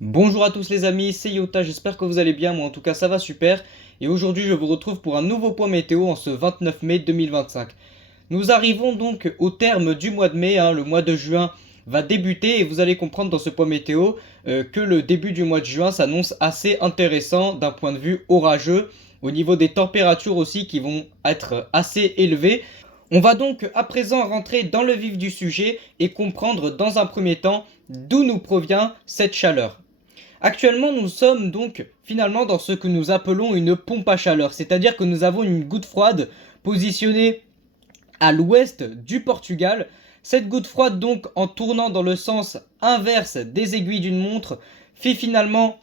Bonjour à tous les amis, c'est Yota, j'espère que vous allez bien, moi en tout cas ça va super. Et aujourd'hui je vous retrouve pour un nouveau point météo en ce 29 mai 2025. Nous arrivons donc au terme du mois de mai, le mois de juin va débuter et vous allez comprendre dans ce point météo que le début du mois de juin s'annonce assez intéressant d'un point de vue orageux, au niveau des températures aussi qui vont être assez élevées. On va donc à présent rentrer dans le vif du sujet et comprendre dans un premier temps d'où nous provient cette chaleur. Actuellement, nous sommes donc finalement dans ce que nous appelons une pompe à chaleur, c'est-à-dire que nous avons une goutte froide positionnée à l'ouest du Portugal. Cette goutte froide donc en tournant dans le sens inverse des aiguilles d'une montre fait finalement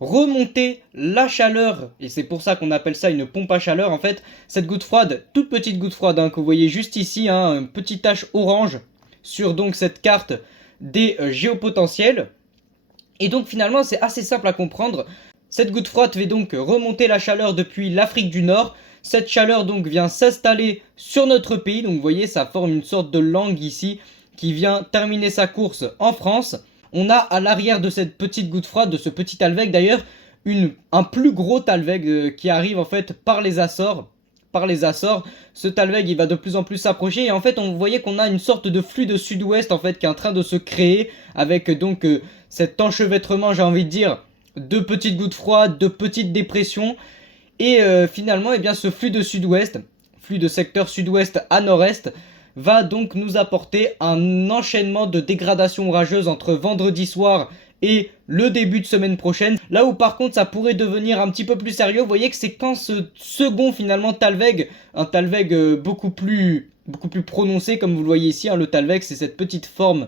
remonter la chaleur, et c'est pour ça qu'on appelle ça une pompe à chaleur en fait. Cette goutte froide, toute petite goutte froide que vous voyez juste ici, une petite tache orange sur donc cette carte des géopotentiels. Et donc finalement c'est assez simple à comprendre. Cette goutte froide fait donc remonter la chaleur depuis l'Afrique du Nord. Cette chaleur donc vient s'installer sur notre pays. Donc vous voyez ça forme une sorte de langue ici qui vient terminer sa course en France. On a à l'arrière de cette petite goutte froide, de ce petit Talweg d'ailleurs, un plus gros Talweg qui arrive en fait par les Açores. Ce Talweg il va de plus en plus s'approcher et en fait on voyait qu'on a une sorte de flux de sud-ouest en fait qui est en train de se créer avec donc cet enchevêtrement, j'ai envie de dire, de petites gouttes froides, de petites dépressions et finalement ce flux de sud-ouest, flux de secteur sud-ouest à nord-est va donc nous apporter un enchaînement de dégradations orageuses entre vendredi soir et le début de semaine prochaine. Là où par contre ça pourrait devenir un petit peu plus sérieux, vous voyez que c'est quand ce second finalement Talweg, un Talweg beaucoup plus prononcé comme vous le voyez ici, le Talweg c'est cette petite forme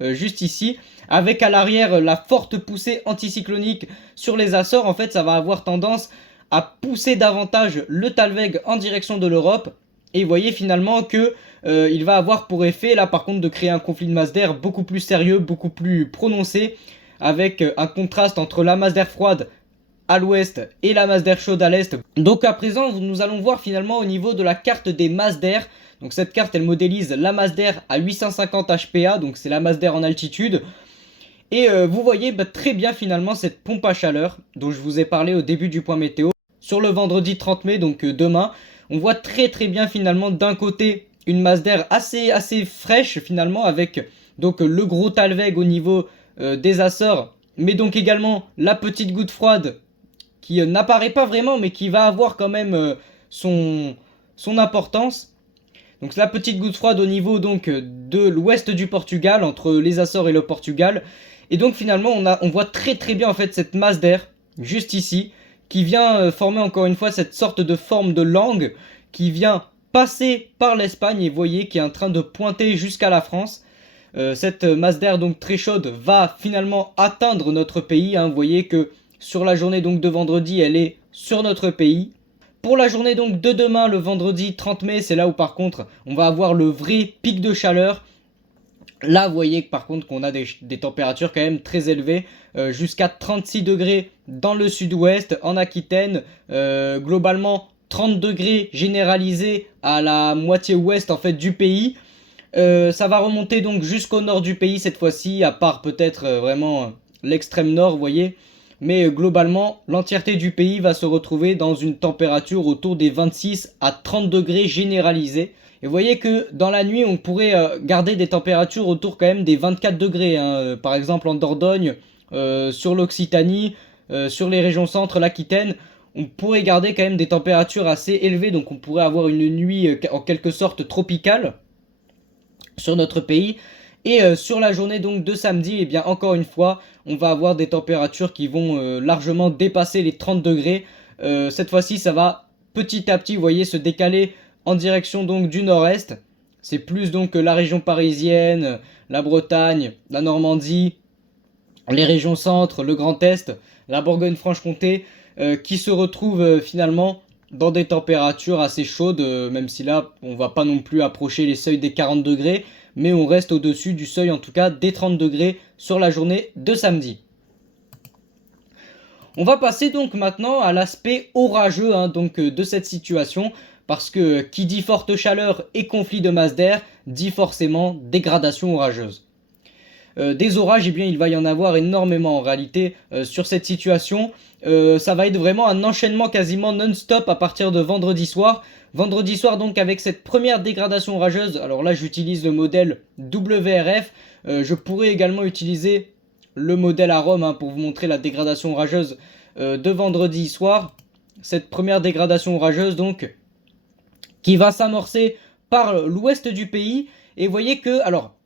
juste ici, avec à l'arrière la forte poussée anticyclonique sur les Açores, en fait ça va avoir tendance à pousser davantage le Talweg en direction de l'Europe. Et vous voyez finalement que il va avoir pour effet là par contre de créer un conflit de masse d'air beaucoup plus sérieux, beaucoup plus prononcé, avec un contraste entre la masse d'air froide à l'ouest et la masse d'air chaude à l'est. Donc à présent nous allons voir finalement au niveau de la carte des masses d'air. Donc cette carte elle modélise la masse d'air à 850 HPA, donc c'est la masse d'air en altitude. Et vous voyez très bien finalement cette pompe à chaleur dont je vous ai parlé au début du point météo. Sur le vendredi 30 mai, donc demain, on voit très bien finalement d'un côté une masse d'air assez fraîche finalement avec donc le gros Talweg au niveau des Açores, mais donc également la petite goutte froide qui n'apparaît pas vraiment mais qui va avoir quand même son importance. Donc la petite goutte froide au niveau donc de l'ouest du Portugal, entre les Açores et le Portugal. Et donc finalement on voit très bien en fait cette masse d'air juste ici qui vient former encore une fois cette sorte de forme de langue qui vient passer par l'Espagne et vous voyez qui est en train de pointer jusqu'à la France. Cette masse d'air donc très chaude va finalement atteindre notre pays. Vous voyez que sur la journée donc de vendredi elle est sur notre pays. Pour la journée donc de demain, le vendredi 30 mai, c'est là où par contre on va avoir le vrai pic de chaleur. Là vous voyez que par contre qu'on a des températures quand même très élevées, jusqu'à 36 degrés dans le sud-ouest, en Aquitaine, globalement 30 degrés généralisés à la moitié ouest en fait du pays. Ça va remonter donc jusqu'au nord du pays cette fois-ci, à part peut-être vraiment l'extrême nord, vous voyez. Mais globalement, l'entièreté du pays va se retrouver dans une température autour des 26 à 30 degrés généralisés. Et vous voyez que dans la nuit, on pourrait garder des températures autour quand même des 24 degrés. Par exemple en Dordogne, sur l'Occitanie, sur les régions centre, l'Aquitaine, on pourrait garder quand même des températures assez élevées. Donc on pourrait avoir une nuit en quelque sorte tropicale sur notre pays. Et sur la journée donc de samedi, et bien encore une fois, on va avoir des températures qui vont largement dépasser les 30 degrés. Cette fois-ci, ça va petit à petit, vous voyez, se décaler en direction donc du nord-est. C'est plus donc la région parisienne, la Bretagne, la Normandie, les régions centre, le Grand Est, la Bourgogne-Franche-Comté, qui se retrouvent finalement dans des températures assez chaudes, même si là, on va pas non plus approcher les seuils des 40 degrés, mais on reste au-dessus du seuil en tout cas des 30 degrés sur la journée de samedi. On va passer donc maintenant à l'aspect orageux de cette situation, parce que qui dit forte chaleur et conflit de masse d'air, dit forcément dégradation orageuse. Des orages, eh bien, il va y en avoir énormément en réalité sur cette situation. Ça va être vraiment un enchaînement quasiment non-stop à partir de vendredi soir. Vendredi soir donc avec cette première dégradation orageuse. Alors là j'utilise le modèle WRF. Je pourrais également utiliser le modèle à Rome pour vous montrer la dégradation orageuse de vendredi soir. Cette première dégradation orageuse donc qui va s'amorcer par l'ouest du pays. Et vous voyez que, alors,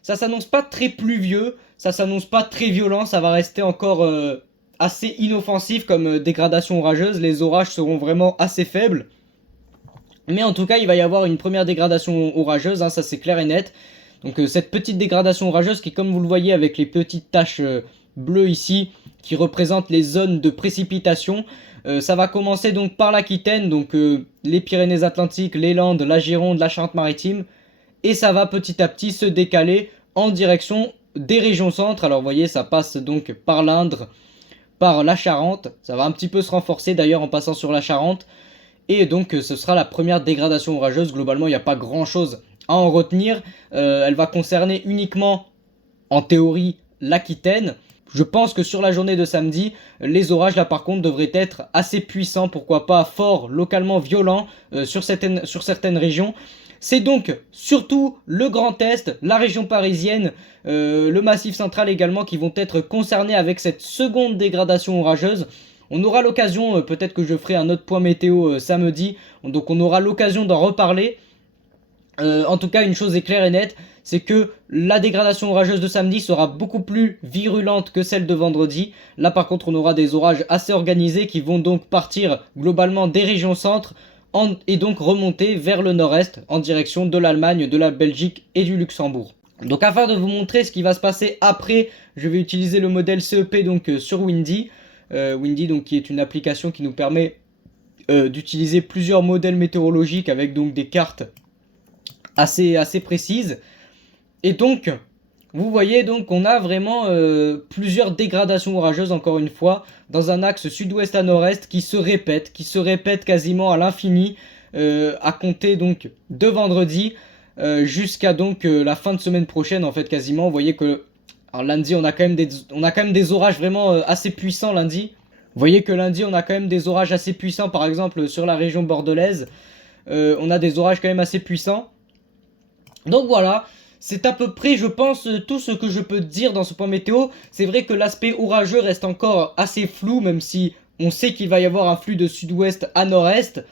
ça s'annonce pas très pluvieux, ça s'annonce pas très violent, ça va rester encore assez inoffensif comme dégradation orageuse. Les orages seront vraiment assez faibles. Mais en tout cas, il va y avoir une première dégradation orageuse, ça c'est clair et net. Donc cette petite dégradation orageuse qui, comme vous le voyez avec les petites taches bleues ici, qui représentent les zones de précipitation, ça va commencer donc par l'Aquitaine, donc les Pyrénées-Atlantiques, les Landes, la Gironde, la Charente-Maritime. Et ça va petit à petit se décaler en direction des régions centres. Alors vous voyez, ça passe donc par l'Indre, par la Charente. Ça va un petit peu se renforcer d'ailleurs en passant sur la Charente. Et donc ce sera la première dégradation orageuse. Globalement, il n'y a pas grand chose à en retenir. Elle va concerner uniquement, en théorie, l'Aquitaine. Je pense que sur la journée de samedi, les orages là par contre devraient être assez puissants, pourquoi pas forts, localement violents sur certaines régions. C'est donc surtout le Grand Est, la région parisienne, le Massif central également qui vont être concernés avec cette seconde dégradation orageuse. On aura l'occasion, peut-être que je ferai un autre point météo samedi, donc on aura l'occasion d'en reparler. En tout cas, une chose est claire et nette, c'est que la dégradation orageuse de samedi sera beaucoup plus virulente que celle de vendredi. Là par contre, on aura des orages assez organisés qui vont donc partir globalement des régions centres et donc remonter vers le nord-est en direction de l'Allemagne, de la Belgique et du Luxembourg. Donc afin de vous montrer ce qui va se passer après, je vais utiliser le modèle CEP donc sur Windy. Windy donc qui est une application qui nous permet d'utiliser plusieurs modèles météorologiques avec donc des cartes assez précises. Et donc vous voyez donc qu'on a vraiment plusieurs dégradations orageuses encore une fois dans un axe sud-ouest à nord-est qui se répète quasiment à l'infini à compter donc de vendredi jusqu'à donc la fin de semaine prochaine en fait quasiment. Vous voyez que alors lundi on a quand même des orages vraiment assez puissants lundi. Vous voyez que lundi on a quand même des orages assez puissants par exemple sur la région bordelaise. On a des orages quand même assez puissants. Donc voilà, c'est à peu près je pense tout ce que je peux dire dans ce point météo. C'est vrai que l'aspect orageux reste encore assez flou même si on sait qu'il va y avoir un flux de sud-ouest à nord-est.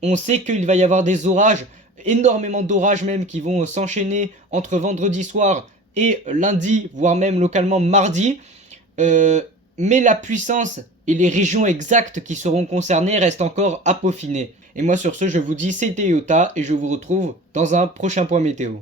On sait qu'il va y avoir des orages, énormément d'orages même qui vont s'enchaîner entre vendredi soir et lundi, voire même localement mardi. Mais la puissance et les régions exactes qui seront concernées restent encore à peaufiner. Et moi sur ce, je vous dis c'était Yota et je vous retrouve dans un prochain point météo.